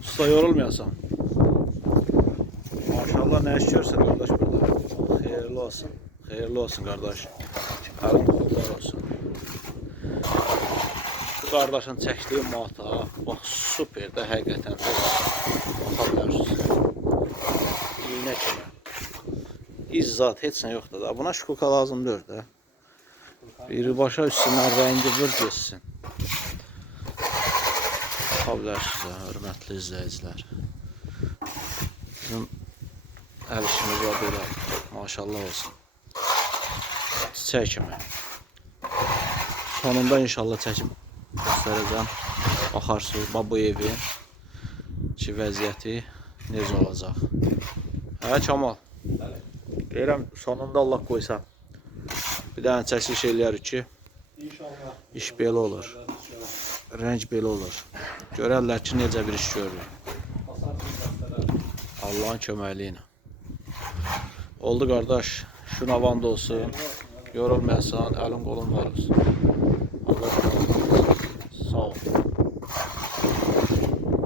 Usta yorulmayasan. Maşallah ne iş görsen kardeş burada. Hayırlı olsun. Hayırlı olsun kardeş. Elin qollar olsun. Bu kardeşin çəkdiyi mata bax super də həqiqətən də. Baxa bilərsiniz. İğnə kimi. İzzat heç nə yoxdur da. Buna şkuka lazım deyil də. Birbaşa üstündən rəngi vur geçsin. Baxa bilərsiniz, hörmətli izləyicilər. Bizim əl işimiz var belə. Maşallah olsun. Çiçək kimi. Sonunda inşallah çəkib göstərəcəm. Baxarsınız bu evin ki vəziyyəti necə olacaq. Hə Kamal? Deyirəm sonunda Allah qoysa. Bir dənə çəkiliş eləyərik ki iş belə olur. Rəng belə olur. Görərlər ki necə bir iş görürük. Allah'ın köməkliyi ilə. Oldu qardaş. Şuna vand olsun. Yorulmayasan, əlin qolun var olsun.